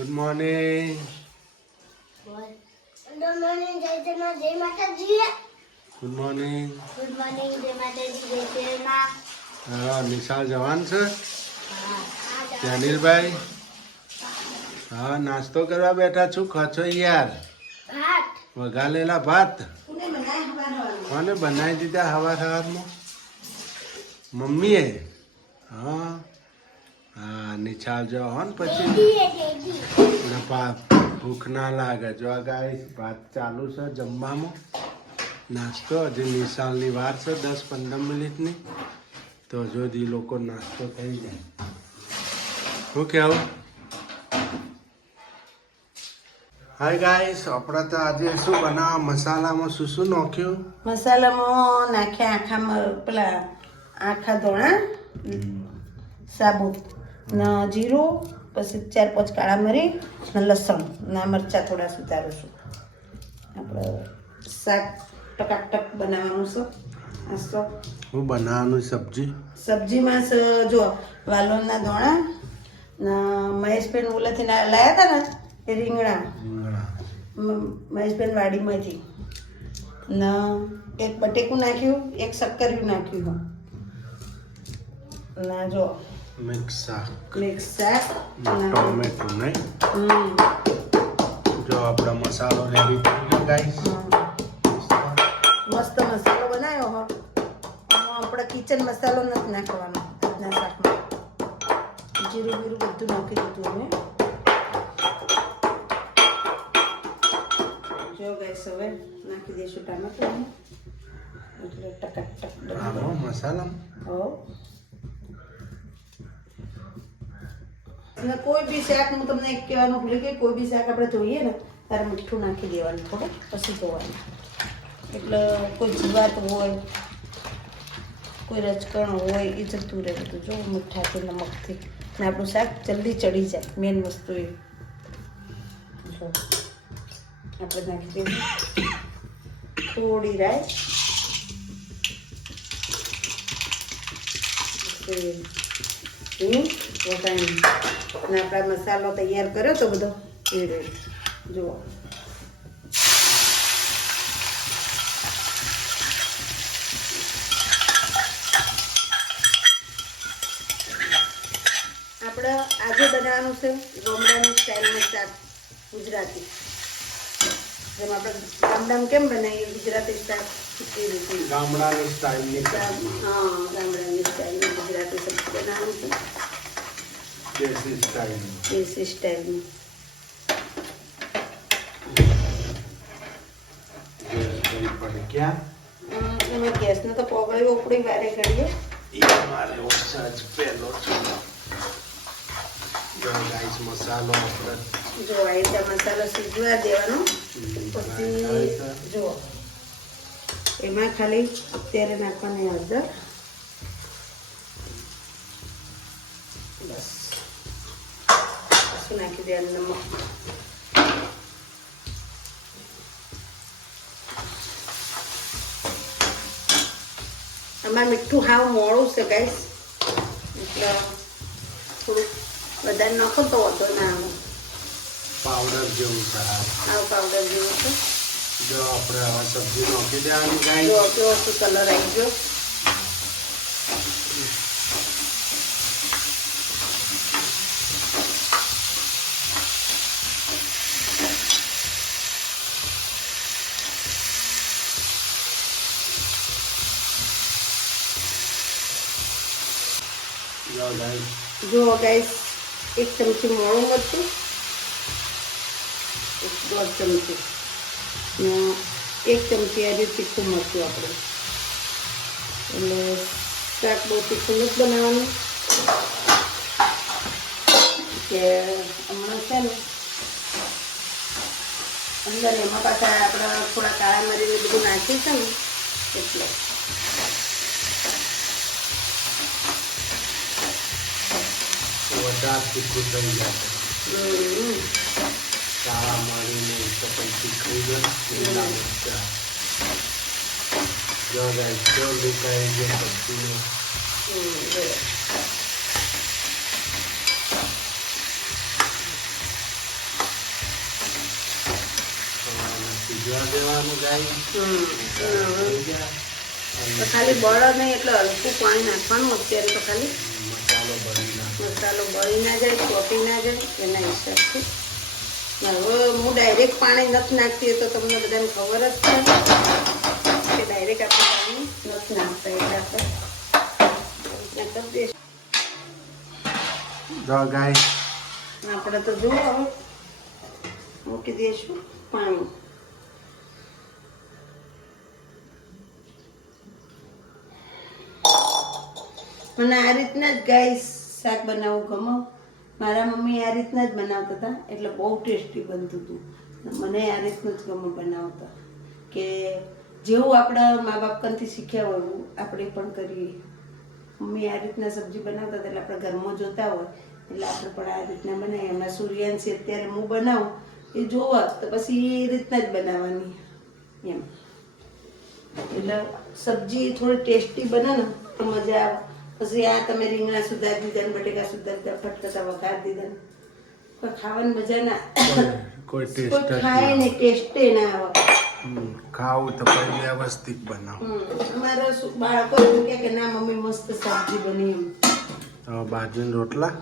Good morning good morning જય માતાજી good morning good morning જય માતાજી જય હા નિશાળ જવાન છે? હા અનિલભાઈ હા નાસ્તો કરવા બેઠા છું ખચો યાર. ભાત. વઘારેલા ભાત. કોને બનાવી દીધા હવાર હવારમાં? મમ્મીએ? હા. જાઓ હો ને પછી? ભૂખ ના લાગે. જો આ ગાય ભાત ચાલુ છે જમવામાં. નાસ્તો હજી નિશાળની વાર છે દસ પંદર મિનિટની. તો જો દી લોકો નાસ્તો થઈ જાય. શું કહેવું હાય ગાઈસ આપણે તો આજે શું બનાવવા? મસાલામાં શું શું નાખ્યું? મસાલામાં નાખ્યા આખામાં પેલા આખા ધોણા સાબુત. ને જીરું પછી ચાર પાંચ કાળા મરી ને લસણ. ના મરચાં થોડા સુધારું છું. આપણે શાક ટકાટક બનાવવાનું છે. આ હું બનાવવાનું સબ્જી? સબ્જીમાં જો વાલોનના ધોણા ને મહેશબેન ઓલાથી ના લાયા હતા ને એ રીંગણા. રીંગણા. મહેશબેન વાડીમાંથી. ને એક બટેકું નાખ્યું એક શક્કરિયું નાખ્યું. ના જો મિક્સ શાક મિક્સ શાક ટોમેટો નહીં. જો આપણો મસાલો રેડી થઈ ગયો ગાઈસ મસ્ત મસાલો બનાવ્યો હો. આપણે કિચન મસાલો નથી નાખવાનો આજના શાકમાં. જીરું બીરું બધું નાખી દીધું અમે. જો ગેસ હવે નાખી દઈશું ટામેટો. એટલે ટકાટક મસાલા. હો. અને કોઈ બી શાક હું તમને એક કહેવાનું ભૂલી ગઈ, કોઈ બી શાક આપણે જોઈએ ને ત્યારે મીઠું નાખી દેવાનું થોડું, પછી ધોવાનું એટલે કોઈ જીવાત હોય, કોઈ રચકણ હોય, એ જતું રહે બધું. જો મીઠાથી, નમકથી. ને આપણું શાક જલ્દી ચડી જાય મેન વસ્તુ એ. આપણે નાખી દઈએ. થોડી રાઈ. આપણા મસાલો તૈયાર કર્યો તો બધો એ જુઓ. આપણે આજે બનાવવાનું છે ગામડાની સ્ટાઇલમાં શાક ગુજરાતી. જેમ આપણે ગામડામાં કેમ બનાવીએ? ગુજરાતી શાક ગામડાની સ્ટાઇલની હા ગામડાની ગુજરાતી સબ્જી છે. દેશી સ્ટાઇલની. ક્યાં? ગેસનો તો પોગળી ઉપડી વારે કરીએ એ મારે ઓછા જ પહેલો ચૂલો જો ગાઈસ મસાલો આપણે જો આ મસાલો સીજવા દેવાનો. પછી છે. એમાં ખાલી અત્યારે નાખવાની હળદર. બસ. શું નાખી દેવાનું નમક. આમાં મીઠું હાવ મોડું છે ગાઈસ એટલે થોડુંક વધારે નાખો તો વધો ના પાવડર જેવું છે. પાવડર જેવું છે. જો આપણે હવે સબ્જી નાખી દેવાની જો ગાઈસ કેવો શું કલર આવી ગયો જો ગાઈસ જો ગાઈસ એક ચમચી મોળું મરચું એક દોઢ ચમચી ને એક ચમચી આજે તીખું મરચું આપણે એટલે શાક બહુ તીખું નથી બનાવવાનું. કે હમણાં છે ને અંદર એમાં પાછા આપણે થોડા કાળા મરીને બધું નાખીશું ને એટલે. વધારે તીખું થઈ જશે સારા મળીને ચપલથી ખાઈ સીધવા દેવાનું ગાઈ ખાલી બળદ નહીં એટલે હલકું પાણી નાખવાનું અત્યારે તો ખાલી. મસાલો બળી ના મસાલો બળી ના જાય કોપી ના જાય એના હિસાબથી. હવે હું ડાયરેક્ટ પાણી નથી નાખતી તો તમને બધાને ખબર જ છે કે ડાયરેક્ટ આપણે પાણી નથી નાખતા એટલે આપણે આપણે તો જુઓ હવે. મૂકી દઈશું પાણી. મને આ રીતના જ ગાય શાક બનાવવું ગમો. મારા મમ્મી આ રીતના જ બનાવતા હતા. એટલે બહુ ટેસ્ટી બનતું હતું. મને આ રીતનું જ ગમે બનાવતા. કે જેવું આપણા મા બાપ કંથી શીખ્યા હોય આપણે પણ કરીએ. મમ્મી આ રીતના સબ્જી બનાવતા હતા, એટલે આપણે ઘરમાં જોતા હોય, એટલે આપણે પણ આ રીતના બનાવીએ. એમાં સૂર્યાંશી અત્યારે હું બનાવું, એ જોવા, તો પછી એ રીતના જ બનાવવાની. એમ. એટલે સબ્જી થોડી ટેસ્ટી બને ને, તો મજા આવે. પછી આ તમે રીંગણા સુધારી દીધા ને બટેકા સુધારી દીધા ફટકતા વઘાર દીધા કોઈ ખાવાની મજા ના કોઈ ટેસ્ટ ખાય ને. ટેસ્ટે ના આવે. ખાવું તો પછી વ્યવસ્થિત બનાવો. અમારા બાળકો એમ કહે કે ના મમ્મી મસ્ત સબ્જી બની એમ. બાજરીના રોટલા.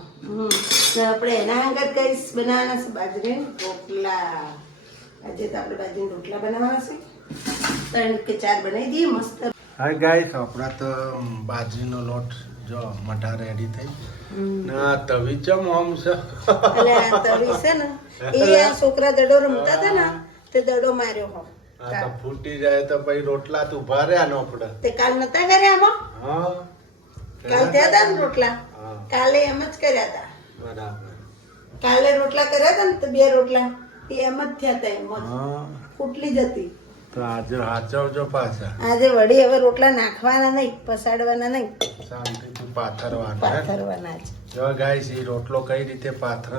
આપણે એના અંગત કઈ બનાવવાના છે બાજરીના રોટલા. આજે તો આપણે બાજરીના રોટલા બનાવવાના છે. ત્રણ કે ચાર બનાવી દઈએ મસ્ત. હા ગાય આપણા તો બાજરીનો લોટ જો મઠા રેડી થઈ ના તવી ચમ આમ છે? એટલે તવી છે ને એ આ છોકરા દડો રમતા હતા ને તે દડો માર્યો હો. આ તો ફૂટી જાય તો પછી રોટલા તું ભાર્યા નો પડે. તે કાલ નતા કર્યા આમાં હા. કાલ થયા હતા ને રોટલા? કાલે એમ જ કર્યા હતા. બરાબર. કાલે રોટલા કર્યા હતા ને તો બે રોટલા એ એમ જ થયા હતા એમ જ. ફૂટલી જતી તો આજે હાચવજો પાછા. આજે વળી હવે રોટલા નાખવાના નહીં પસાડવાના નહીં. શાંતિથી પાથરવાના? પાથરવાના છે જો ગાઈસ એ રોટલો કઈ રીતે પાથર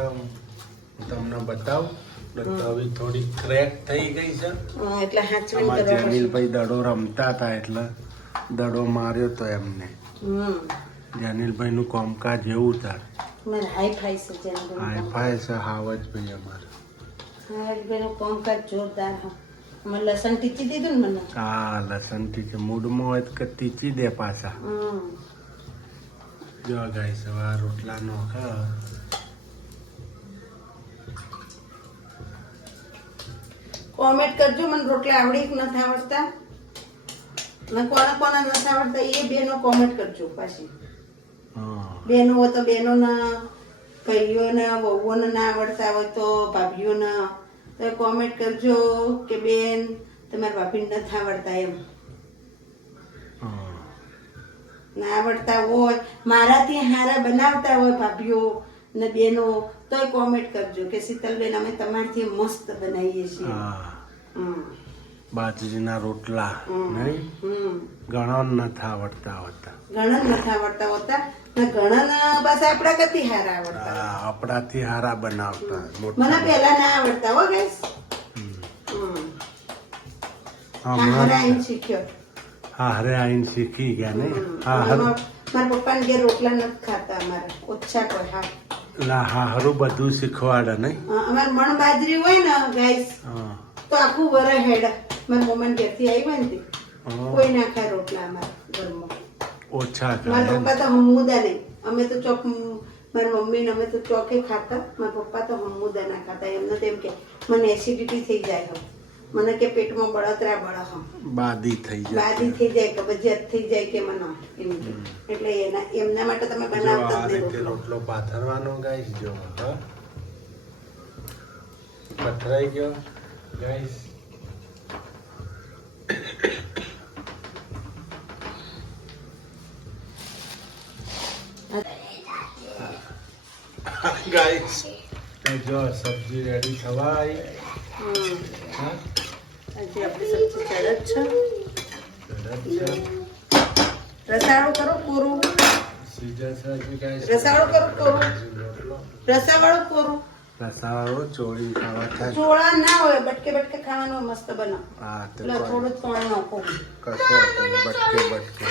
તમને બતાવું. તવી થોડી ક્રેક થઈ ગઈ છે. એટલે હાચવીને કરવા દડો રમતા હતા એટલે દડો માર્યો તો એમને. જેનિલભાઈ નું કામકાજ એવું થાય હાઈ ફાઈ છે હાઈ ફાઈ છે હાવજ ભાઈ અમારે. હાઈનું કોમકાજ જોરદાર હા. અમે લસણ ટીચી દીધું ને મને. હા લસણ ટીચે. મૂડમાં હોય તો કે ટીચી દે પાછા. જો ગાઈસ હવે રોટલા નો નોખા કોમેન્ટ કરજો મને રોટલા આવડી કે નથી આવડતા. ને કોને કોને નથી આવડતા એ બેનો કોમેન્ટ કરજો પાછી. હા. બેનો હોય તો બેનોના ના ભાઈઓ ના આવડતા હોય તો ભાભીઓને. તો કોમેન્ટ કરજો કે બેન તમારા ભાભીને નથી આવડતા એમ. ના આવડતા હોય મારાથી હારા બનાવતા હોય ભાભીઓ ને બેનો તોય કોમેન્ટ કરજો કે શીતલબેન અમે તમારથી મસ્ત બનાવીએ છીએ. હા. હમ. બાજરીના રોટલા. નહીં? ઘણા નથી આવડતા હોતા. ગણન નથી આવડતા હોતા. ને બસ આપણા કરતી હારા આવડતા આપણાથી હારા બનાવતા મને પહેલા ના આવડતા હો ગઈસ હમ. હમ. હમણાં હારા આઈને શીખ્યો. હારે શીખી ગયા ને? હમ. હા અને હારું મારા પપ્પાને ઘેર રોટલા નથી ખાતા અમારે. ઓછા કોઈ હા. હારું બધું શીખવાડે નહીં? અમારે મણ બાજરી હોય ને ગાઈસ તો આખું વર હેડ. મારા મમ્માને ઘેરથી આવી હોય ને કોઈ ના ખાય રોટલા અમારા ઘરમાં. ઓછા મારા પપ્પા તો હમુદા નહીં. અમે તો ચોક મારી મમ્મી ને અમે તો ચોકે ખાતા. મારા પપ્પા તો હમુદા ના ખાતા. એમને તો એમ કે મને એસિડિટી થઈ જાય હમ મને કે પેટમાં બળતરા બળ હમ બાદી થઈ જાય. બાદી થઈ જાય કબજિયાત થઈ જાય કે મને. એમ એટલે એના એમના માટે તમે બનાવતા જ નહીં રોટલો. પાથરવાનો ગાઈસ જો પથરાઈ ગયો. ગાઈસ ગાઈસ જો સબ્જી રેડી થવાય. હા. આજે આપણી સબ્જી ચડત છે. રસાળો કરો કોરું. રસાળો કરો કોરું. રસાવાળો કોરું. રસાવાળો ચોળી ખાવા થાય. ચોળા ના હોય બટકે બટકે ખાવાનું મસ્ત બનાવ. હા એટલે થોડું જ નાખો. કશો બટકે બટકે.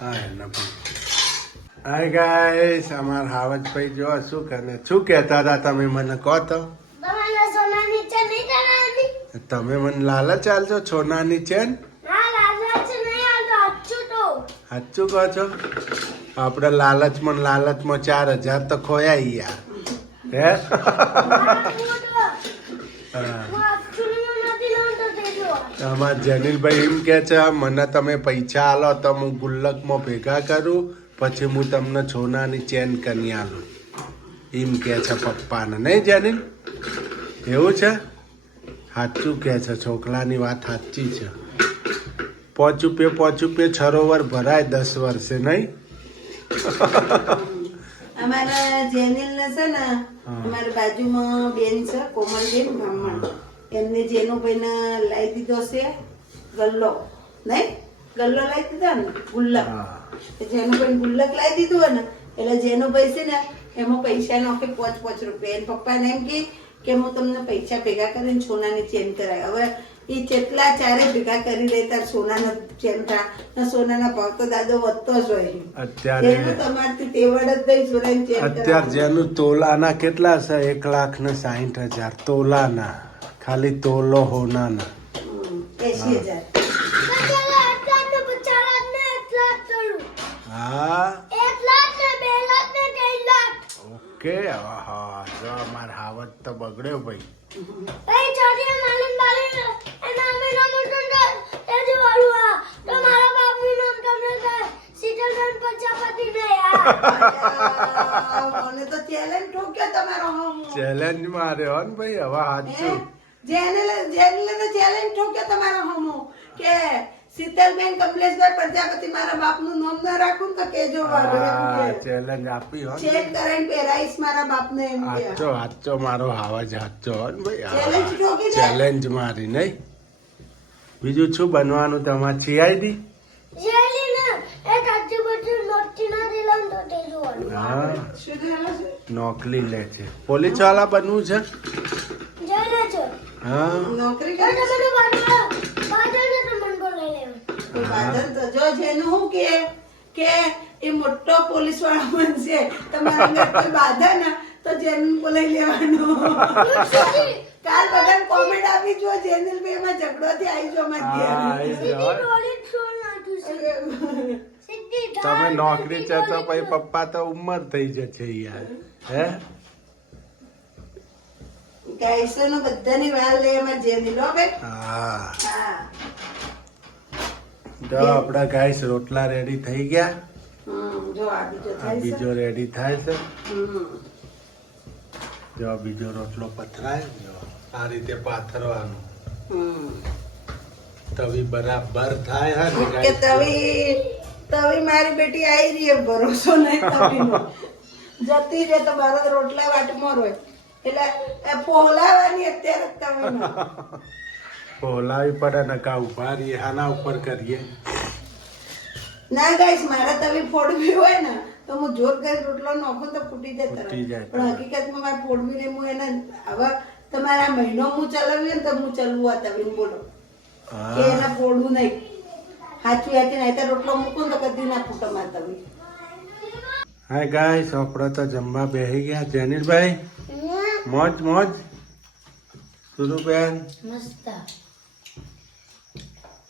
હા એને પણ. હાય ગાઈસ અમાર હાવજભાઈ જો શું કરે શું કહેતા હતા તમે મને કહો તો તમે મને લાલચ આલજો સોનાની ચેન સાચું કહો છો આપણે લાલચમાં લાલચમાં ચાર હજાર તો ખોયા યાર હે આમાં જનીલભાઈ એમ કે છે મને તમે પૈસા આલો તો હું ગુલ્લકમાં ભેગા કરું. પછી હું તમને સોનાની ચેન કરી આલું. એમ કે છે પપ્પાને નહીં જનીલ એવું છે? સાચું કે છે છોકરાની વાત સાચી છે. પોચ રૂપિયે પોચ રૂપિયે સરોવર ભરાય દસ વર્ષે નહીં? અમારા જેનિલ ને છે ને અમારી બાજુમાં બેન છે કોમલબેન બ્રાહ્મણ. એમને જેનુભાઈ ને લાવી દીધો છે ગલ્લો નહીં? ગલ્લો લાવી દીધો ને ગુલ્લક. જેનો ભાઈ ગુલ્લક લાવી દીધું હોય ને એટલે જેનુભાઈ છે ને એમાં પૈસા નાખે પાંચ પાંચ રૂપિયા. એને પપ્પાને એમ કે કે હું તમને પૈસા ભેગા કરીને સોનાની ચેન કરાય હવે એ જેટલા ચારે ભેગા કરી તાર સોનાના ચેન ને સોનાના ભાવ તો દાદો વધતો જ હોય. અત્યારે તમારથી તેવડ જ દઈ સોનાની ચેન અત્યારે જેનું તોલાના કેટલા છે? એક લાખ ને સાહીઠ હજાર. તોલાના. ખાલી તોલો હોનાના. એસી હજાર. નામ તમને કહે શીતલબેન પ્રજાપતિ ને યાર મને તો ચેલેન્જ ઠોક્યો તમારો હમ. ચેલેન્જ માર્યો હો ને ભાઈ હવે સાચું જેને જેને ચેલેન્જ ઠોક્યો તમારો હમો. કે શીતલબેન કમલેશભાઈ પ્રજાપતિ મારા બાપનું નામ ના રાખું તો કેજો. ચેલેન્જ આપી હો ચેક કરાઈને પહેરાઈશ મારા બાપને એમ કે. સાચો સાચો મારો આવાજ સાચો ચેલેન્જ ઠોકી દે. ચેલેન્જ મારી નહીં. બીજું શું બનવાનું તમારે? શું નોકરી લે છે. પોલીસવાળા બનવું છે? હા. નોકરી તો કરે છે? તમને બાદા બાદા ને તો મન બોલાઈ લેવું કોઈ તો જો જેનું હું કે કે એ મોટો પોલીસ વાળો બનશે તમારા અંદર કોઈ બાધા ના તો જેનું બોલાઈ લેવાનું. કાલ બધાને કોમેન્ટ આપી જો જેનિલ બે માં ઝઘડો થી આવી જો મત તમે નોકરી છે તો પછી પપ્પા તો ઉંમર થઈ જશે યાર. હે? ગાઈસો નો બધાની વાર લે એમાં જેનિલ હો બે હા. હા. જો આપડા ગાઈસ રોટલા રેડી થઈ ગયા. જો આ બીજો થાય છે. બીજો રેડી થાય છે. જો બીજો રોટલો પથરાય. જો આ રીતે પાથરવાનું. તવી બરાબર થાય હા કે તવી તવી મારી બેટી આવી રહી એમ ભરોસો નહીં તવીનો. જતી રે તો મારા રોટલા વાટમાં રોય. એટલે પહોલાવાની અત્યારે તવીનો. ફોલાવી પડે ને કા ઊભા રહીએ આના ઉપર કરીએ. ના ગાઈસ મારા તવી ફોડવી હોય ને તો હું જોર કરી રોટલો નાખું તો ફૂટી જાય. ફૂટી જાય પણ હકીકતમાં મારે ફોડવી ને હું એને હવે તમારા મહિનો હું ચલાવી ને તો હું ચલવું આ તવી બોલો. કે એને ફોડવું નહીં. હાચી હાચી નહીં તો રોટલો મૂકું ને તો કદી ના ફૂટો મારે તવી. હાય ગાઈસ આપણે તો જમવા બેસી ગયા. જેનિલભાઈ મોજ મોજ. સુરુબેન. મસ્ત.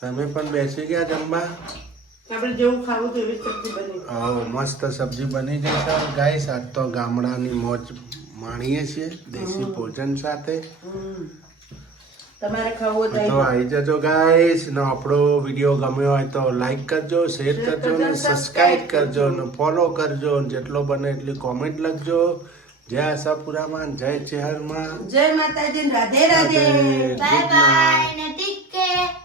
તમે પણ બેસી ગયા જમવા? આપણે જેવું ખાવું તો એવી સબ્જી બની. હા મસ્ત સબ્જી બની ગઈ છે. ગાઈસ આજ તો ગામડાની મોજ માણીએ છીએ દેશી ભોજન સાથે. તમારે ખાવું તો આવી જજો ગાઈસ ને આપણો વીડિયો ગમ્યો હોય તો લાઈક કરજો શેર કરજો ને સબસ્ક્રાઇબ કરજો ને ફોલો કરજો ને જેટલો બને એટલી કોમેન્ટ લખજો. જય આશાપુરામાં જય ચેહરમાં જય માતાજી ને Radhe Radhe. Bye bye night. Bye